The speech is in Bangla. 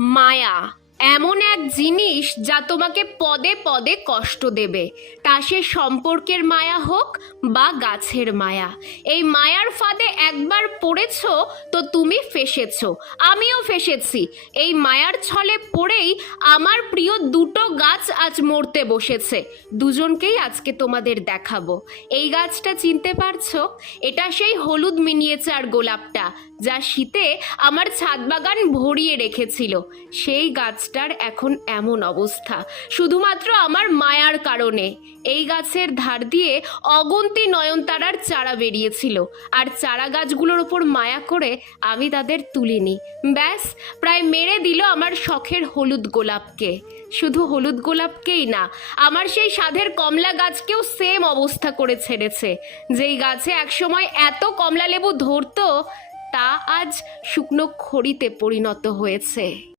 মায়া এমন এক জিনিস যা তোমাকে পদে পদে কষ্ট দেবে, তা সে সম্পর্কের মায়া হোক বা গাছের মায়া। এই মায়ার ফাঁদে একবার পড়েছো তো তুমি ফেসেছো, আমিও ফেসেছি। এই মায়ার ছলে পড়েই আমার প্রিয় দুটো গাছ আজ মরতে বসেছে। দুজনকেই আজকে তোমাদের দেখাবো। এই গাছটা চিনতে পারছো? এটা সেই হলুদ মিনিয়েচার গোলাপটা যা শীতে আমার ছাদ বাগান ভরিয়ে রেখেছিল। সেই গাছটার এখন এমন অবস্থা শুধুমাত্র আমার মায়ার কারণে। এই গাছের ধার দিয়ে অগুন্তি নয়নতারার চারা বেরিয়েছিল, আর চারা গাছগুলোর ওপর মায়া করে আমি তাদের তুলিনি। ব্যাস, প্রায় মেরে দিল আমার শখের হলুদ গোলাপকে। শুধু হলুদ গোলাপকেই না, আমার সেই সাধের কমলা গাছকেও সেম অবস্থা করে ছেড়েছে। যেই গাছে একসময় এত কমলা লেবু ধরতো তা আজ শুকনো খড়িতে পরিণত হয়েছে।